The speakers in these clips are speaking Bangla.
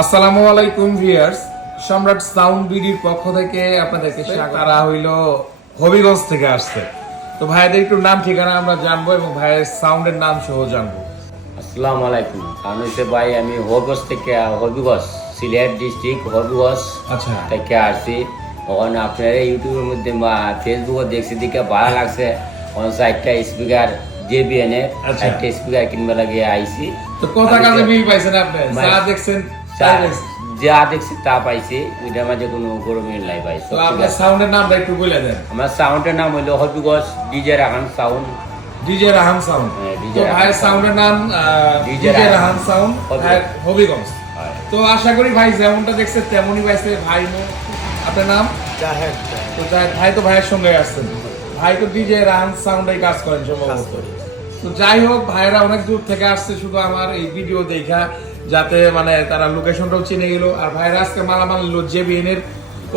আসসালামু আলাইকুম ভিউয়ার্স, সম্রাট সাউন্ড বিডির পক্ষ থেকে আপনাদেরকে স্বাগত। তারা হইল হবিগঞ্জ থেকে আসছে। তো ভাইদের একটু নাম ঠিকানা আমরা জানবো এবং ভাইয়ের সাউন্ডের নাম সহ জানবো। আসসালামু আলাইকুম। কারণ হচ্ছে ভাই আমি হবিগঞ্জ থেকে হবিগঞ্জ সিলেট ডিস্ট্রিক্ট হবিগঞ্জ আচ্ছা, থেকে আসছি। ওখানে আপনার ইউটিউবের মধ্যে বা ফেসবুকে দেখছি দিকে ভালো লাগছে। ওখানে চারটা স্পিকার JBL এর আচ্ছা। চারটা স্পিকার কিনবে লাগে আইছি। তো কথা কাজে মিল পাইছেন আপনি? যা দেখছেন তাই দেখছেন। যা দেখছি তা পাইছি, ওইটার মাঝে কোনো গরমের নাই ভাই। তো আপনার সাউন্ডের নামটা একটু বলে দেন। আমার সাউন্ডের নাম হইলো Habiganj DJ Rahan sound. DJ Rahan sound. হ্যাঁ, DJ তো ভাইয়ের রাহান সাউন্ডের নাম ডিজে রাহান সাউন্ড, ভাইয়ের হবিগঞ্জ। তো আশা করি ভাই যেমনটা দেখছে তেমনই পাইছে। ভাই আপনার নাম? তো ভাই তো ভাইয়ের সঙ্গে আসছেন। ভাই তো ডিজে রাহান সাউন্ডে কাজ করেন সম্ভবত। তো যাই হোক, ভাইয়েরা অনেক দূর থেকে আসছে শুধু আমার এই ভিডিও দেখা, যাতে মানে তারা লোকেশনটাও চিনে গেল। আর ভাইয়েরা আজকে মালামাল নিল JBL এর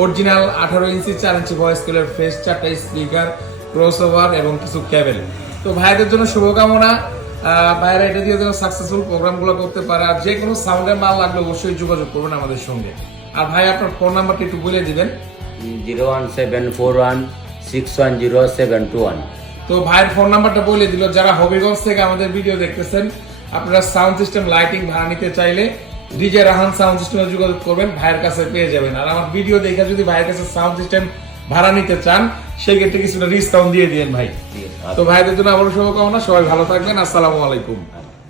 অরিজিনাল 18 ইঞ্চি 4 ইঞ্চি ভয়েস স্কেলের ফেস, 4টা স্পিকার, ক্রস ওভার এবং কিছু কেবল। তো ভাইদের জন্য শুভকামনা। ভাইয়েরা এটা দিয়ে যেন সাকসেসফুল প্রোগ্রামগুলো করতে পারে। আর যে কোনো সাউন্ডের মাল লাগলে অবশ্যই যোগাযোগ করবেন আমাদের সঙ্গে। আর ভাই আপনার ফোন নাম্বারটা একটু বলে দিবেন। 01741610721। তো ভাইয়ের ফোন নাম্বারটা বলে দিল। যারা হবিগঞ্জ থেকে আমাদের ভিডিও দেখতেছেন, আপনারা সাউন্ড সিস্টেম লাইটিং ভাড়া নিতে চাইলে ডিজে রাহান সাউন্ড সিস্টেমে যোগাযোগ করবেন, ভাইয়ের কাছে পেয়ে যাবেন। আর আমার ভিডিও দেখে যদি ভাইয়ের কাছে সাউন্ড সিস্টেম ভাড়া নিতে চান, সেই ক্ষেত্রে কিছুটা ডিসকাউন্ট দিয়ে দিন ভাই। তো ভাইদের জন্য আবারও শুভকামনা, সবাই ভালো থাকবেন। আসসালামু আলাইকুম।